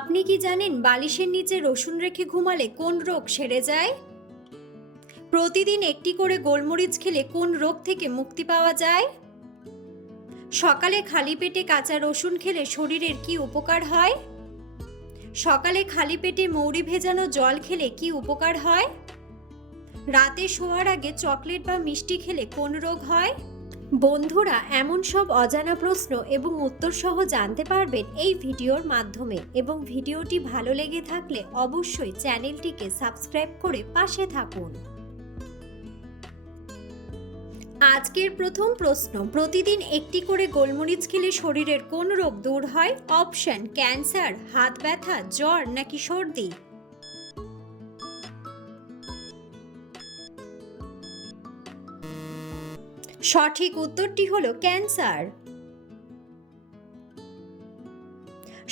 আপনি কি জানেন বালিশের নিচে রসুন রেখে ঘুমালে কোন রোগ সেরে যায়? প্রতিদিন একটি করে গোলমরিচ খেলে কোন রোগ থেকে মুক্তি পাওয়া যায়? সকালে খালি পেটে কাঁচা রসুন খেলে শরীরের কি উপকার হয়? সকালে খালি পেটে মৌরি ভেজানো জল খেলে কি উপকার হয়? রাতে শোয়ার আগে চকলেট বা মিষ্টি খেলে কোন রোগ হয়? বন্ধুরা, এমন সব অজানা প্রশ্ন এবং উত্তর সহ জানতে পারবেন এই ভিডিওর মাধ্যমে, এবং ভিডিওটি ভালো লেগে থাকলে অবশ্যই চ্যানেলটিকে সাবস্ক্রাইব করে পাশে থাকুন। আজকের প্রথম প্রশ্ন, প্রতিদিন একটি করে গোলমরিচ খেলে শরীরের কোন রোগ দূর হয়? অপশন: ক্যান্সার, হাত ব্যথা, জ্বর নাকি সর্দি? সঠিক উত্তরটি হলো ক্যান্সার।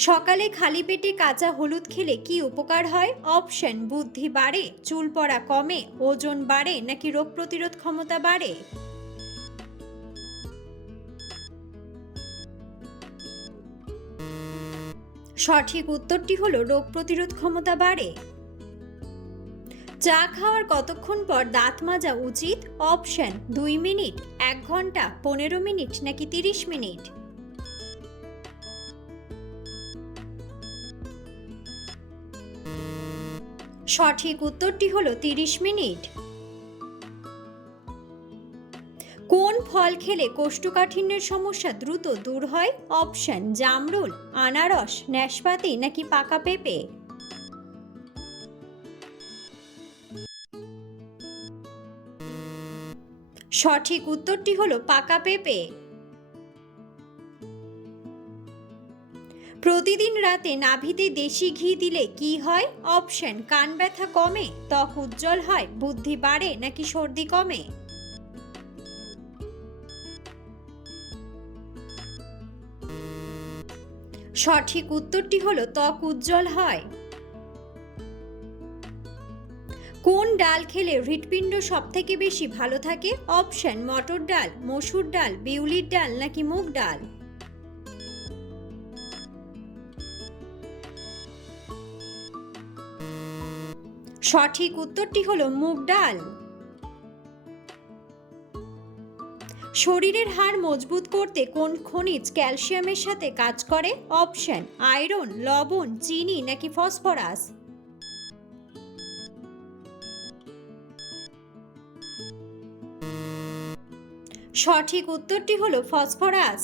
সকালে খালি পেটে কাঁচা হলুদ খেলে কি উপকার হয়? অপশন: বুদ্ধি বাড়ে, চুল পড়া কমে, ওজন বাড়ে নাকি রোগ প্রতিরোধ ক্ষমতা বাড়ে? সঠিক উত্তরটি হলো রোগ প্রতিরোধ ক্ষমতা বাড়ে। চা খাওয়ার কতক্ষণ পর দাঁত মাজা উচিত? অপশন: 2 মিনিট, 1 ঘন্টা, 15 মিনিট নাকি 30 মিনিট? সঠিক উত্তরটি হলো 30 মিনিট। কোন ফল খেলে কোষ্ঠকাঠিন্যের সমস্যা দ্রুত দূর হয়? অপশন: জামরুল, আনারস, নাশপাতি নাকি পাকা পেঁপে? সঠিক উত্তরটি হলো পাকা পেঁপে। প্রতিদিন রাতে নাভিতে দেশি ঘি দিলে কি হয়? অপশন: কান ব্যথা কমে, ত্বক উজ্জ্বল হয়, বুদ্ধি বাড়ে নাকি সর্দি কমে? সঠিক উত্তরটি হলো ত্বক উজ্জ্বল হয়। কোন ডাল খেলে হৃৎপিণ্ড সবথেকে বেশি ভালো থাকে? অপশন: মটর ডাল, মসুর ডাল, বিউলির ডাল নাকি মুগ ডাল? সঠিক উত্তরটি হলো মুগ ডাল। শরীরের হাড় মজবুত করতে কোন খনিজ ক্যালসিয়ামের সাথে কাজ করে? অপশন: আয়রন, লবণ, চিনি নাকি ফসফরাস? সঠিক উত্তরটি হলো ফসফরাস।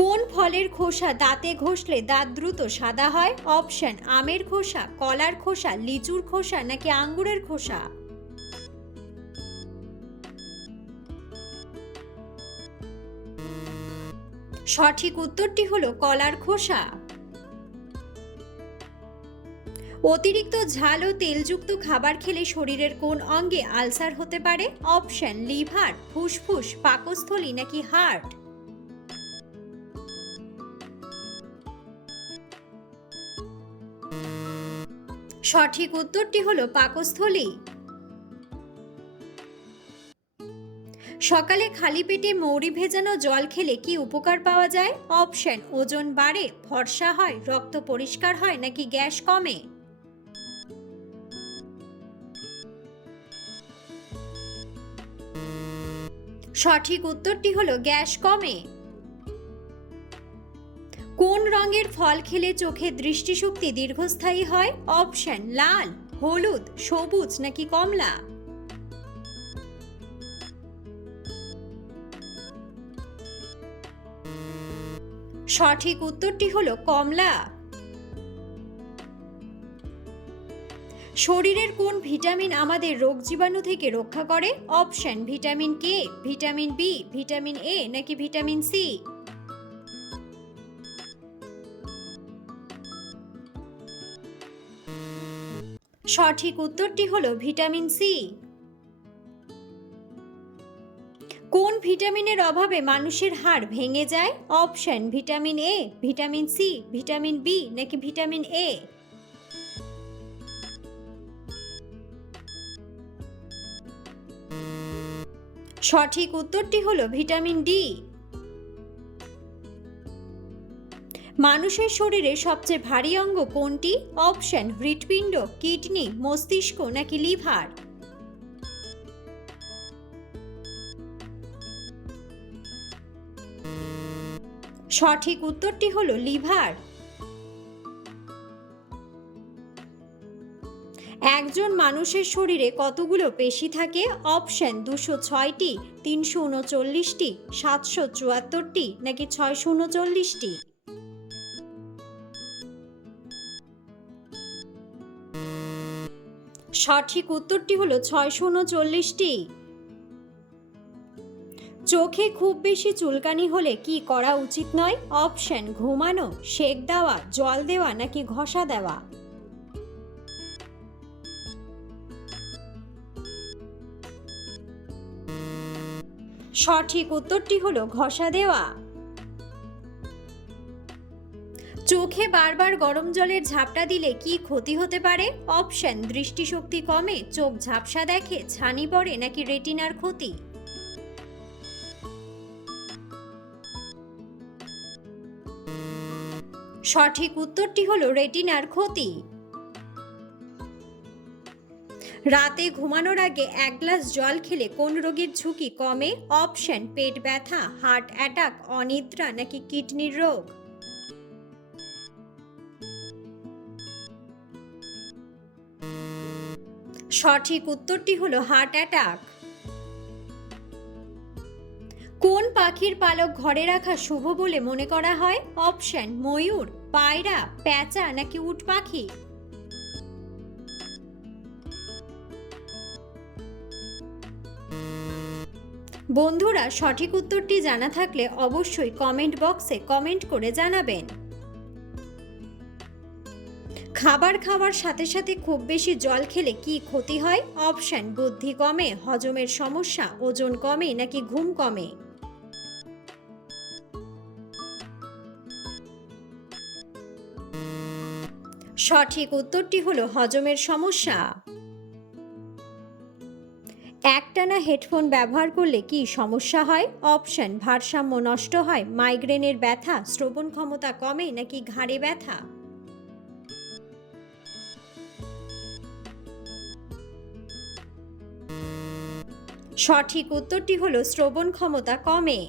কোন ফলের খোসা দাঁতে ঘষলে দাঁত দ্রুত সাদা হয়? অপশন: আমের খোসা, কলার খোসা, লিচুর খোসা নাকি আঙ্গুরের খোসা? সঠিক উত্তরটি হলো কলার খোসা। অতিরিক্ত ঝাল ও তেলযুক্ত খাবার খেলে শরীরের কোন অঙ্গে আলসার হতে পারে? অপশন: লিভার, ফুসফুস, পাকস্থলী নাকি হার্ট? সঠিক উত্তরটি হলো পাকস্থলী। সকালে খালি পেটে মৌরি ভেজানো জল খেলে কি উপকার পাওয়া যায়? অপশন: ওজন বাড়ে, ফর্সা হয়, রক্ত পরিষ্কার হয় নাকি গ্যাস কমে? সঠিক উত্তরটি হলো গ্যাস কমে। কোন রঙের ফল খেলে চোখের দৃষ্টিশক্তি দীর্ঘস্থায়ী হয়? অপশন: লাল, হলুদ, সবুজ নাকি কমলা? সঠিক উত্তরটি হলো কমলা। শরীরের কোন ভিটামিন আমাদের রোগ জীবাণু থেকে রক্ষা করে? Option: vitamin K, vitamin B, vitamin A নাকি ভিটামিন সি? সঠিক উত্তরটি হলো ভিটামিন সি। কোন ভিটামিনের অভাবে মানুষের হাড় ভেঙে যায়? Option: vitamin A, vitamin C, vitamin B নাকি ভিটামিন এ? সঠিক উত্তরটি হলো ভিটামিন ডি। মানুষের শরীরে সবচেয়ে ভারী অঙ্গ কোনটি? অপশন হৃৎপিণ্ড, কিডনি, মস্তিষ্ক নাকি লিভার। সঠিক উত্তরটি হলো লিভার। একজন মানুষের শরীরে কতগুলো পেশি থাকে? অপশন 206টি, 339টি, 774টি নাকি 639টি। সঠিক উত্তরটি হলো 639টি। চোখে খুব বেশি চুলকানি হলে কি করা উচিত নয়? অপশন ঘুমানো, সেক দেওয়া, জল দেওয়া নাকি ঘষা দেওয়া। সঠিক উত্তরটি হলো ঘষা দেওয়া। চোখে বারবার গরম জলের ঝাপটা দিলে কি ক্ষতি হতে পারে? অপশন দৃষ্টিশক্তি কমে, চোখ ঝাপসা দেখে, ছানি পড়ে নাকি রেটিনার ক্ষতি। সঠিক উত্তরটি হলো রেটিনার ক্ষতি। রাতে ঘুমানোর আগে 1 গ্লাস জল খেলে কোন রোগের ঝুঁকি কমে? অপশন পেট ব্যথা, হার্ট অ্যাটাক, অনিদ্রা নাকি কিডনির রোগ। সঠিক উত্তরটি হলো হার্ট অ্যাটাক। কোন পাখির পালক ঘরে রাখা শুভ বলে মনে করা হয়? অপশন ময়ূর, পায়রা, পেঁচা নাকি উট পাখি। বন্ধুরা, সঠিক উত্তরটি জানা থাকলে অবশ্যই কমেন্ট বক্সে কমেন্ট করে জানাবেন। খাবার খাওয়ার সাথে সাথে খুব বেশি জল খেলে কি ক্ষতি হয়? অপশন বুদ্ধি কমে, হজমের সমস্যা, ওজন কমে নাকি ঘুম কমে। সঠিক উত্তরটি হলো হজমের সমস্যা। একটানা হেডফোন ব্যবহার করলে কি সমস্যা হয়? অপশন ভারসাম্য নষ্ট হয়, মাইগ্রেনের ব্যথা, শ্রবণ ক্ষমতা কমে নাকি ঘাড়ে ব্যথা। সঠিক উত্তরটি হলো শ্রবণ ক্ষমতা কমে।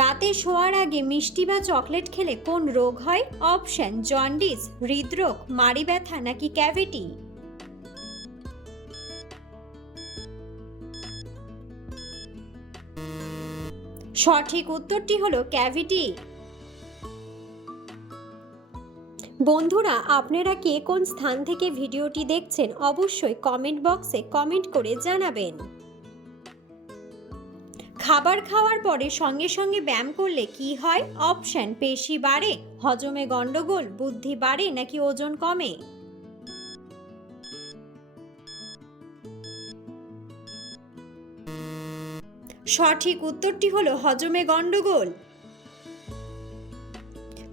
রাতে শোয়ার আগে মিষ্টি বা চকলেট খেলে কোন রোগ হয়? অপশন জন্ডিস, হৃদরোগ, মাড়ি ব্যথা নাকি ক্যাভিটি। সঠিক উত্তরটি হলো ক্যাভিটি। বন্ধুরা, আপনারা কে কোন স্থান থেকে ভিডিওটি দেখছেন অবশ্যই কমেন্ট বক্সে কমেন্ট করে জানাবেন। খাবার খাওয়ার পরে সঙ্গে সঙ্গে ব্যায়াম করলে কি হয়? অপশন পেশি বাড়ে, হজমে গন্ডগোল, বুদ্ধি বাড়ে নাকি ওজন কমে। সঠিক উত্তরটি হলো হজমে গন্ডগোল।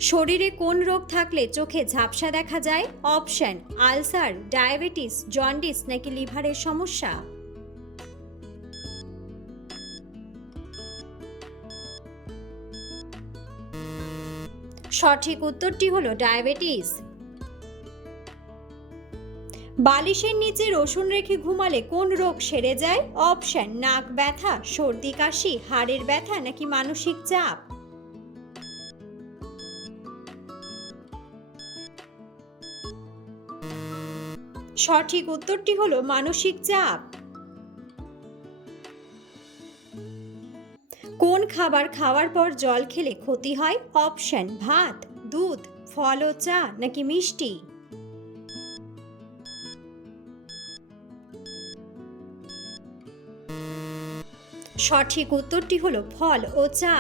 শরীরে কোন রোগ থাকলে চোখে ঝাপসা দেখা যায়? অপশন আলসার, ডায়াবেটিস, জন্ডিস নাকি লিভারের সমস্যা। সঠিক উত্তরটি হলো ডায়াবেটিস। বালিশের নিচে রসুন রেখে ঘুমালে কোন রোগ সেরে যায়? অপশন নাক ব্যথা, সর্দি কাশি, হাড়ের ব্যথা নাকি মানসিক চাপ। সঠিক উত্তরটি হলো মানসিক চাপ। কোন খাবার খাওয়ার পর জল খেলে ক্ষতি হয়? অপশন ভাত, দুধ, ফল ও চা নাকি মিষ্টি। সঠিক উত্তরটি হলো ফল ও চা।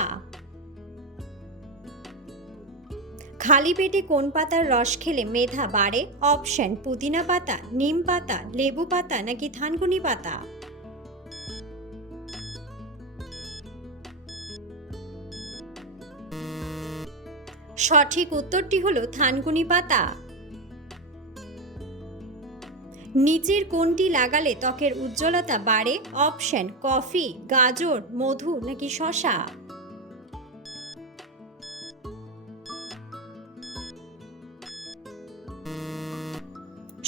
খালি পেটে কোন পাতার রস খেলে মেধা বাড়ে? অপশন পুদিনা পাতা, নিম পাতা, লেবু পাতা নাকি থানকুনি পাতা। সঠিক উত্তরটি হলো থানকুনি পাতা। নিচের কোনটি লাগালে ত্বকের উজ্জ্বলতা বাড়ে? অপশন কফি, গাজর, মধু নাকি শসা।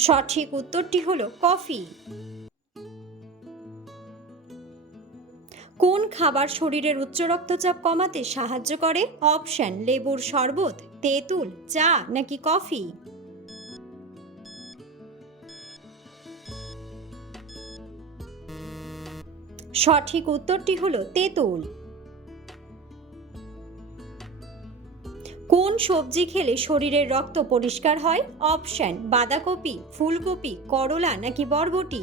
সঠিক উত্তরটি হলো কফি। কোন খাবার শরীরের উচ্চ রক্তচাপ কমাতে সাহায্য করে? অপশন: লেবুর শরবত, তেঁতুল, চা নাকি কফি। সঠিক উত্তরটি হলো তেঁতুল। কোন সবজি খেলে শরীরের রক্ত পরিষ্কার হয়? অপশন: বাঁধাকপি, ফুলকপি, করলা নাকি বরবটি।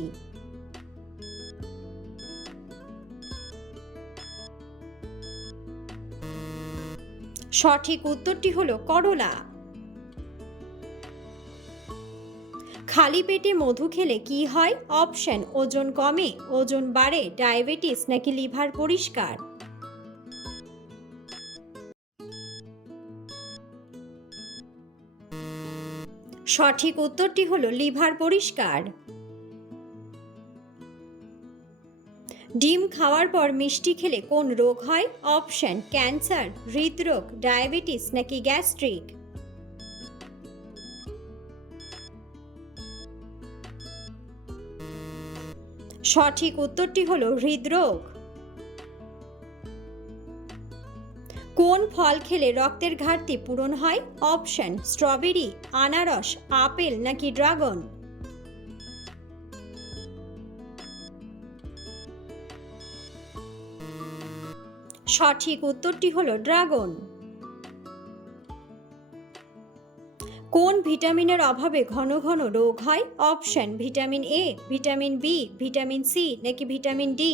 সঠিক উত্তরটি হলো করলা। খালি পেটে মধু খেলে কি হয়? অপশন: ওজন কমে, ওজন বাড়ে, ডায়াবেটিস নাকি লিভার পরিষ্কার। সঠিক উত্তরটি হলো লিভার পরিষ্কার। ডিম খাওয়ার পর মিষ্টি খেলে কোন রোগ হয়? অপশন: ক্যান্সার, হৃদরোগ, ডায়াবেটিস নাকি গ্যাস্ট্রিক। সঠিক উত্তরটি হলো হৃদরোগ। কোন ফল খেলে রক্তের ঘাটতি পূরণ হয়? অপশন: স্ট্রবেরি, আনারস, আপেল নাকি ড্রাগন। সঠিক উত্তরটি হলো ড্রাগন। কোন ভিটামিনের অভাবে ঘন ঘন রোগ হয়? Option: vitamin A, vitamin B, vitamin C নাকি ভিটামিন ডি।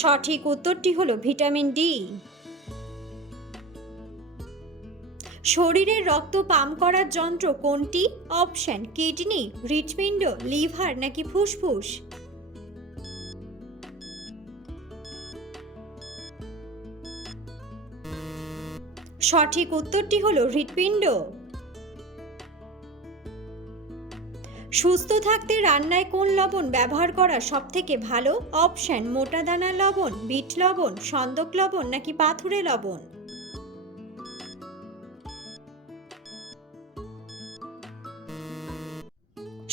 সঠিক উত্তরটি হলো ভিটামিন ডি। শরীরের রক্ত পাম্প করার যন্ত্র কোনটি? অপশন: কিডনি, হৃৎপিণ্ড, লিভার নাকি ফুসফুস। সঠিক উত্তরটি হলো হৃৎপিণ্ড। সুস্থ থাকতে রান্নায় কোন লবণ ব্যবহার করা সবথেকে ভালো? অপশন: মোটা দানার লবণ, বিট লবণ, সন্দক লবণ নাকি পাথুরে লবণ।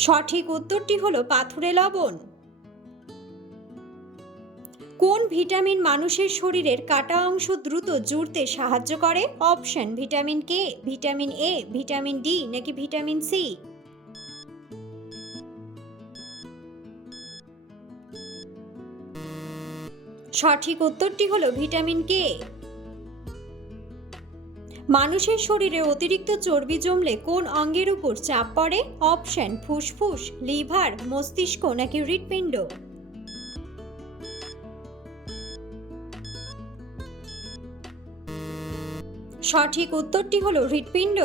সঠিক উত্তরটি হলো পাথুরে লবণ। কোন ভিটামিন মানুষের শরীরের কাটা অংশ দ্রুত জুড়তে সাহায্য করে? Option: vitamin K, vitamin A, vitamin D নাকি ভিটামিন সি। সঠিক উত্তরটি হলো ভিটামিন কে। মানুষের শরীরে অতিরিক্ত চর্বি জমলে কোন অঙ্গের উপর চাপ পড়ে? অপশন: ফুসফুস, লিভার, মস্তিষ্ক নাকি হৃৎপিণ্ড। সঠিক উত্তরটি হলো হৃৎপিণ্ড।